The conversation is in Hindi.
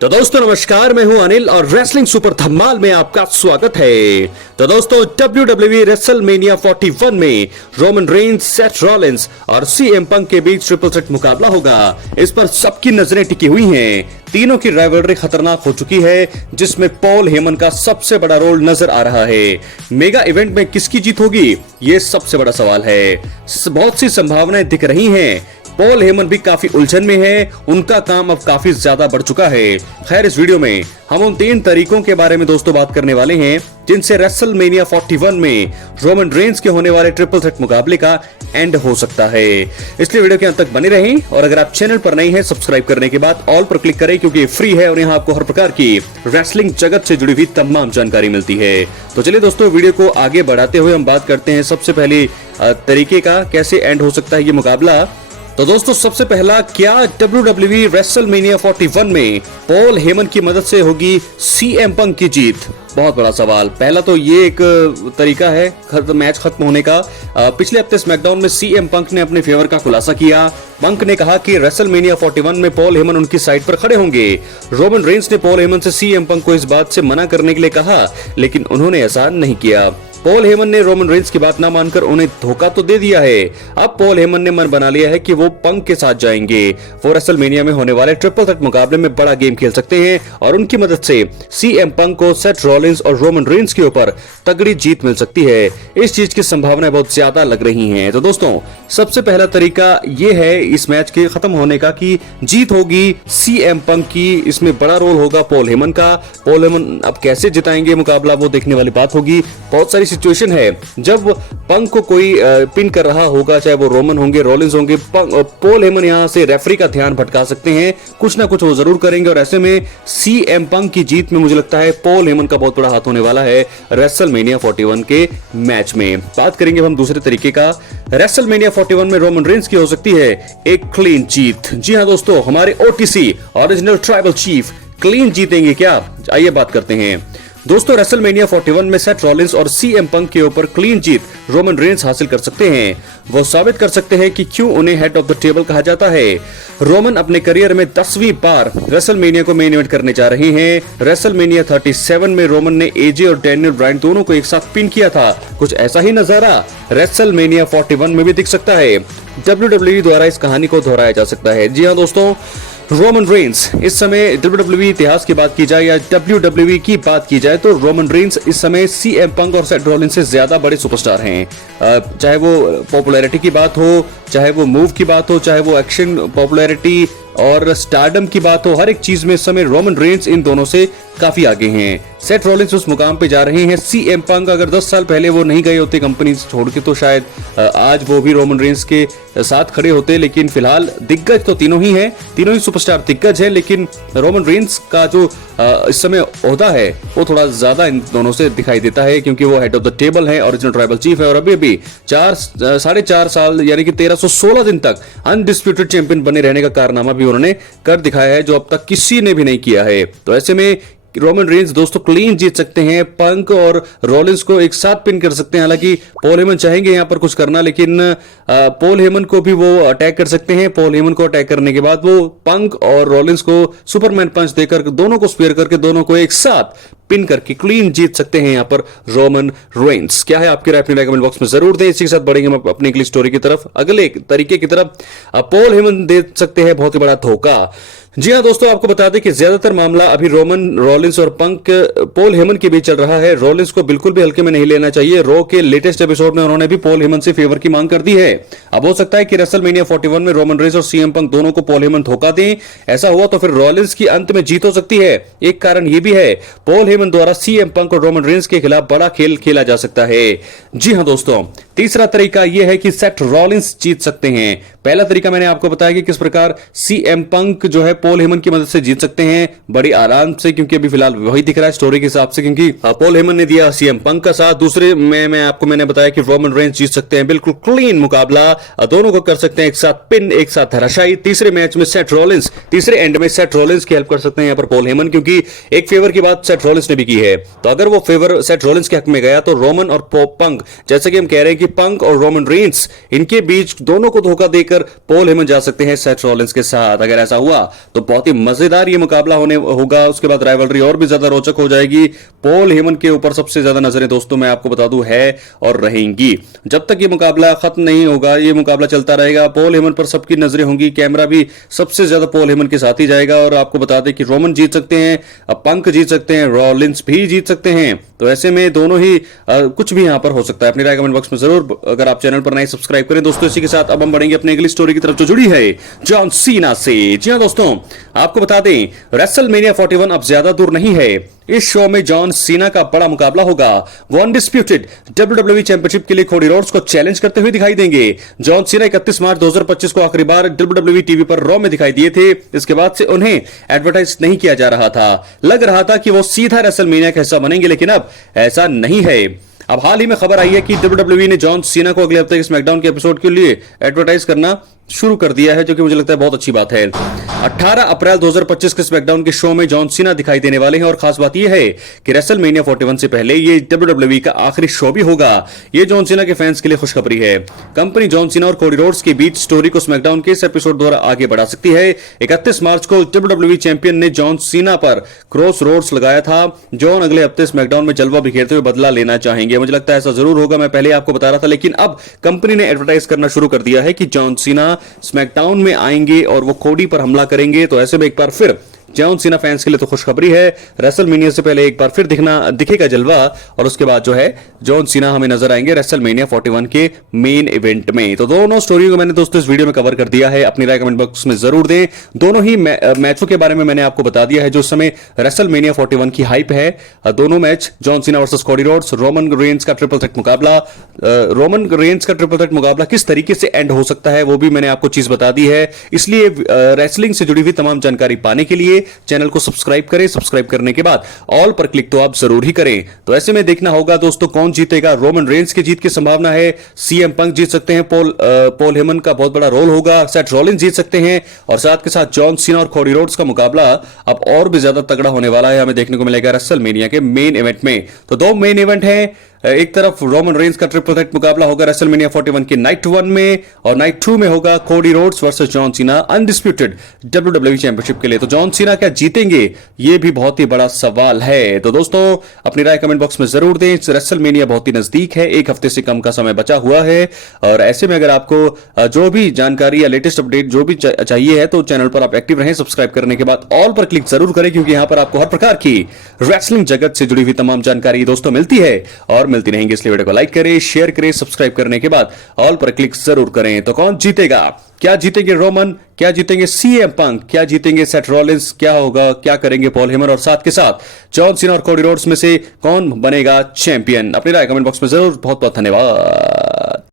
तो दोस्तों नमस्कार, मैं हूं अनिल और रेसलिंग सुपर धमाल में आपका स्वागत है। तो दोस्तों WWE रेसलमेनिया 41 में रोमन रेंज, सेथ रॉलिंस और सीएम पंक के बीच ट्रिपल थ्रेट मुकाबला होगा। इस पर सबकी नजरें टिकी हुई हैं। तीनों की राइवलरी खतरनाक हो चुकी है, जिसमें पॉल हेमन का सबसे बड़ा रोल नजर आ रहा है। मेगा इवेंट में किसकी जीत होगी, ये सबसे बड़ा सवाल है। बहुत सी संभावनाएं दिख रही हैं। पॉल हेमन भी काफी उलझन में है, उनका काम अब काफी ज्यादा बढ़ चुका है। खैर, इस वीडियो में हम उन 3 तरीकों के बारे में दोस्तों बात करने वाले हैं जिनसे रेसलमेनिया 41 में रोमन रेंज के होने वाले ट्रिपल थ्रेट मुकाबले का एंड हो सकता है। इसलिए वीडियो के अंत तक बने रहें और अगर आप चैनल पर नए हैं, सब्सक्राइब करने के बाद ऑल पर क्लिक करें, क्योंकि फ्री है और यहाँ आपको हर प्रकार की रेसलिंग जगत से जुड़ी हुई तमाम जानकारी मिलती है। तो चलिए दोस्तों, वीडियो को आगे बढ़ाते हुए हम बात करते हैं सबसे पहले तरीके का, कैसे एंड हो सकता है ये मुकाबला। तो दोस्तों, सबसे पहला, क्या WWE रेसलमेनिया 41 में पॉल हेमन की मदद से होगी सीएम पंक की जीत? बहुत बड़ा सवाल। पहला तो ये एक तरीका है मैच खत्म होने का। पिछले हफ्ते स्मैकडाउन में सीएम पंक ने अपने फेवर का खुलासा किया। पंक ने कहा कि रेसलमेनिया 41 में पॉल हेमन उनकी साइड पर खड़े होंगे। रोमन रेंज ने पॉल हेमन से सीएम पंक को इस बात से मना करने के लिए कहा, लेकिन उन्होंने ऐसा नहीं किया। पॉल हेमन ने रोमन रेंज की बात ना मानकर उन्हें धोखा तो दे दिया है। अब पॉल हेमन ने मन बना लिया है कि वो पंक के साथ जाएंगे। वो रेसलमेनिया में होने वाले ट्रिपल थ्रेट मुकाबले में बड़ा गेम खेल सकते हैं और उनकी मदद से सीएम पंक को सेथ रॉलिंस और रोमन रेंज के ऊपर तगड़ी जीत मिल सकती है। इस चीज की संभावनाएं बहुत ज्यादा लग रही हैं। तो दोस्तों, सबसे पहला तरीका ये है इस मैच के खत्म होने का कि जीत होगी सीएम पंक की। इसमें बड़ा रोल होगा पॉल हेमन का। पॉल हेमन अब कैसे जिताएंगे मुकाबला, वो देखने वाली बात होगी। बहुत सारी सिचुएशन है जब पंक को कोई पिन कर रहा होगा, चाहे वो रोमन होंगे, रॉलिंस होंगे, पॉल हेमन यहां से रेफरी का ध्यान भटका सकते हैं। कुछ ना कुछ वो जरूर करेंगे और ऐसे में सीएम पंक की जीत में मुझे लगता है पॉल हेमन का बहुत बड़ा हाथ होने वाला है रेसलमेनिया 41 के मैच में। बात करेंगे हम दूसरे तरीके का। रेसलमेनिया 41 में रोमन रेंज की हो सकती है एक क्लीन जीत। जी हां दोस्तों, हमारे OTC original tribal chief clean जीतेंगे क्या? आइए बात करते हैं। दोस्तों, रेसलमेनिया 41 में सेथ रॉलिंस और सीएम पंक के ऊपर क्लीन जीत रोमन रेंज हासिल कर सकते हैं। वो साबित कर सकते हैं कि क्यों उन्हें हेड ऑफ द टेबल कहा जाता है। रोमन अपने करियर में 10वीं बार रेसलमेनिया को मेन इवेंट करने जा रहे हैं। रेसलमेनिया 37 में रोमन ने एजे और डैनियल ब्रायन दोनों को एक साथ पिन किया था। कुछ ऐसा ही नजारा रेसलमेनिया 41 में भी दिख सकता है। WWE द्वारा इस कहानी को दोहराया जा सकता है। जी हाँ दोस्तों, रोमन रेंज इस समय WWE इतिहास की बात की जाए या WWE की बात की जाए तो रोमन रेंज इस समय सीएम पंक और सेथ रॉलिंस से ज्यादा बड़े सुपरस्टार हैं। चाहे वो पॉपुलैरिटी की बात हो, चाहे वो मूव की बात हो, चाहे वो एक्शन पॉपुलैरिटी और स्टारडम की बात हो, हर एक चीज में इस समय रोमन रेंज इन दोनों से काफी आगे हैं। सेथ रॉलिंस उस मुकाम पे जा रहे हैं। सीएम पंक अगर 10 साल पहले वो नहीं गए होते कंपनी छोड़ के, तो शायद आज वो भी रोमन रेंज के साथ खड़े होते। लेकिन फिलहाल दिग्गज तो तीनों ही हैं, तीनों ही सुपरस्टार दिग्गज हैं। लेकिन रोमन रेंज का जो इस समय ओहदा है वो थोड़ा ज्यादा इन दोनों से दिखाई देता है, क्योंकि वो हेड ऑफ द टेबल है, ओरिजिनल ट्राइबल चीफ है और अभी 4.5 साल यानी कि 1316 दिन तक अनडिस्प्यूटेड चैंपियन बने रहने का कारनामा भी उन्होंने कर दिखाया है, जो अब तक किसी ने भी नहीं किया है। तो ऐसे में रोमन रेंज दोस्तों क्लीन जीत सकते हैं। पंक और रॉलिंस को एक साथ पिन कर सकते हैं। हालांकि पॉल हेमन चाहेंगे यहां पर कुछ करना, लेकिन पॉल हेमन को भी वो अटैक कर सकते हैं। पॉल हेमन को अटैक करने के बाद वो पंक और रॉलिंस को सुपरमैन पंच देकर दोनों को स्पेयर करके दोनों को एक साथ पिन करके क्लीन जीत सकते हैं यहां पर रोमन रेंज। क्या है आपकी राय, अपनी कमेंट बॉक्स में जरूर दें। इसी के साथ बढ़ेंगे हम अपनी अगली स्टोरी की तरफ, अगले तरीके की तरफ। पॉल हेमन दे सकते हैं बहुत ही बड़ा धोखा। जी हाँ दोस्तों, आपको बता दें कि ज्यादातर मामला अभी रोमन, रॉलिंस और पंक, पॉल हेमन के बीच चल रहा है। रॉलिंस को बिल्कुल भी हल्के में नहीं लेना चाहिए। रॉ के लेटेस्ट एपिसोड में उन्होंने भी पॉल हेमन से फेवर की मांग कर दी है। अब हो सकता है कि रेसलमेनिया 41 में रोमन रेंज और सीएम पंक दोनों को पॉल हेमन धोखा दें। ऐसा हुआ तो फिर रॉलिंस की अंत में जीत हो सकती है। एक कारण यह भी है, पॉल हेमन द्वारा सीएम पंक और रोमन रेंज के खिलाफ बड़ा खेल खेला जा सकता है। जी हाँ दोस्तों, तीसरा तरीका यह है कि सेथ रॉलिंस जीत सकते हैं। पहला तरीका मैंने आपको बताया कि किस प्रकार सीएम पंक जो है पॉल हेमन की मदद से जीत सकते हैं बड़ी आराम से, क्योंकि अभी फिलहाल वही दिख रहा है स्टोरी के हिसाब से, क्योंकि पॉल हेमन ने दिया सीएम पंक का साथ। दूसरे में मैंने बताया कि रोमन रेंज जीत सकते हैं बिल्कुल क्लीन मुकाबला, दोनों को कर सकते हैं एक साथ पिन, एक साथ धराशायी। तीसरे मैच में सेथ रॉलिंस, तीसरे एंड में सेथ रॉलिंस की हेल्प कर सकते हैं यहाँ पर पॉल हेमन, क्योंकि एक फेवर की बात सेथ रॉलिंस ने भी की है। तो अगर वो फेवर सेथ रॉलिंस के हक में गया तो रोमन और पंक, जैसे कि हम कह रहे हैं कि पंक और रोमन रेंज, इनके बीच दोनों को धोखा देकर कर पॉल हेमन जा सकते हैं सेथ रॉलिंस के साथ। अगर ऐसा हुआ तो बहुत ही मजेदार ये मुकाबला होगा। उसके बाद राइवलरी और भी ज्यादा रोचक हो जाएगी। पॉल हेमन के ऊपर सबसे ज्यादा नजरें दोस्तों मैं आपको बता दूं है और रहेंगी। जब तक ये मुकाबला खत्म नहीं होगा, ये मुकाबला चलता रहेगा, पॉल हेमन पर सबकी नजरें होंगी। कैमरा भी सबसे ज्यादा पॉल हेमन के साथ ही जाएगा। और आपको बता दें कि रोमन जीत सकते हैं, पंक जीत सकते हैं, रॉलिंस भी जीत सकते हैं। तो ऐसे में दोनों ही कुछ भी यहां पर हो सकता है। अपनी राय कमेंट बॉक्स में जरूर, अगर आप चैनल पर नए सब्सक्राइब करें दोस्तों। इसी के साथ अब हम बढ़ेंगे अपनी अगली स्टोरी की तरफ जो जुड़ी है जॉन सीना से। जी हां दोस्तों, आपको बता दें रेसलमेनिया 41 अब ज्यादा दूर नहीं है। इस शो में जॉन सीना का बड़ा मुकाबला होगा। वो अनडिस्प्यूटेड WWE चैंपियनशिप के लिए कोडी रोड्स को चैलेंज करते हुए दिखाई देंगे। जॉन सीना 31 मार्च 2025 को आखिरी बार WWE टीवी पर रॉ में दिखाई दिए थे। इसके बाद से उन्हें एडवर्टाइज नहीं किया जा रहा था। लग रहा था कि वो सीधा रेसलमेनिया का हिस्सा बनेंगे, लेकिन अब ऐसा नहीं है। अब हाल ही में खबर आई है कि WWE ने जॉन सीना को अगले हफ्ते के स्मैकडाउन के एपिसोड के लिए एडवर्टाइज करना शुरू कर दिया है, जो कि मुझे लगता है बहुत अच्छी बात है। 18 अप्रैल 2025 के स्मैकडाउन के शो में जॉन सीना दिखाई देने वाले हैं। और खास बात यह है कि रेसलमेनिया 41 से पहले ये WWE का आखिरी शो भी होगा। ये जॉन सीना के फैंस के लिए खुशखबरी है। कंपनी जॉन सीना और कोडी रोड्स के बीच स्टोरी को स्मैकडाउन के इस एपिसोड द्वारा आगे बढ़ा सकती है। 31 मार्च को WWE चैंपियन ने जॉन सीना पर क्रॉस रोड्स लगाया था। जॉन अगले हफ्ते स्मैकडाउन में जलवा बिखेरते हुए बदला लेना चाहेंगे। मुझे लगता है ऐसा जरूर होगा। मैं पहले आपको बता रहा था, लेकिन अब कंपनी ने एडवर्टाइज करना शुरू कर दिया है कि जॉन सीना स्मैकडाउन में आएंगे और वो कोडी पर हमला करेंगे। तो ऐसे में एक बार फिर जॉन सीना फैंस के लिए तो खुशखबरी है। रेसलमेनिया से पहले एक बार फिर दिखेगा जलवा। और उसके बाद जो है जॉन सीना हमें नजर आएंगे रेसलमेनिया 41 के मेन इवेंट में। तो दोनों स्टोरी को मैंने दोस्तों इस वीडियो में कवर कर दिया है। अपनी राय कमेंट बॉक्स में जरूर दें। दोनों ही मैचों के बारे में मैंने आपको बता दिया है जो इस समय रेसलमेनिया 41 की हाइप है। दोनों match John Cena versus Cody Rhodes, Roman Reigns का ट्रिपल थ्रेट मुकाबला। रोमन रेंस का ट्रिपल थ्रेट मुकाबला किस तरीके से एंड हो सकता है वो भी मैंने आपको चीज बता दी है। इसलिए रेसलिंग से जुड़ी हुई तमाम जानकारी पाने के लिए चैनल को सब्सक्राइब करें। सब्सक्राइब करने के बाद ऑल पर क्लिक तो आप जरूर ही करें। तो ऐसे में देखना होगा दोस्तों कौन जीतेगा। रोमन रेंस की जीत की संभावना है। सीएम पंक जीत सकते हैं। पॉल हेमन का बहुत बड़ा रोल होगा। सेथ रॉलिंस जीत सकते हैं। और साथ के साथ जॉन सीना और कोडी रोड्स का मुकाबला अब और भी ज्यादा तगड़ा होने वाला है। हमें देखने को मिलेगा रेसलमेनिया के मेन इवेंट में। तो दो मेन इवेंट हैं। एक तरफ रोमन रेंस का ट्रिपल थ्रेट मुकाबला होगा रेसलमेनिया 41 के नाइट 1 में, और नाइट 2 में होगा Cody Rhodes versus John Cena undisputed WWE championship के लिए। तो जॉन सीना क्या जीतेंगे, ये भी बहुत ही बड़ा सवाल है। तो दोस्तों अपनी राय कमेंट बॉक्स में जरूर दें। रेसलमेनिया बहुत ही नजदीक है, एक हफ्ते से कम का समय बचा हुआ है। और ऐसे में अगर आपको जो भी जानकारी या लेटेस्ट अपडेट जो भी चाहिए है तो चैनल पर आप एक्टिव रहें। सब्सक्राइब करने के बाद ऑल पर क्लिक जरूर करें, क्योंकि यहां पर आपको हर प्रकार की रेसलिंग जगत से जुड़ी हुई तमाम जानकारी दोस्तों मिलती है और मिलती रहेंगी। इसलिए वीडियो को लाइक करें, शेयर करें, सब्सक्राइब करने के बाद ऑल पर क्लिक जरूर करें। तो कौन जीतेगा, क्या जीतेंगे रोमन, क्या जीतेंगे सीएम पंक, क्या जीतेंगे सेथ रॉलिंस, क्या होगा, क्या करेंगे पॉल हेमन, और साथ के साथ जॉन सीना और कोडी रोड्स में से कौन बनेगा चैंपियन। अपनी राय कमेंट बॉक्स में जरूर। बहुत बहुत धन्यवाद।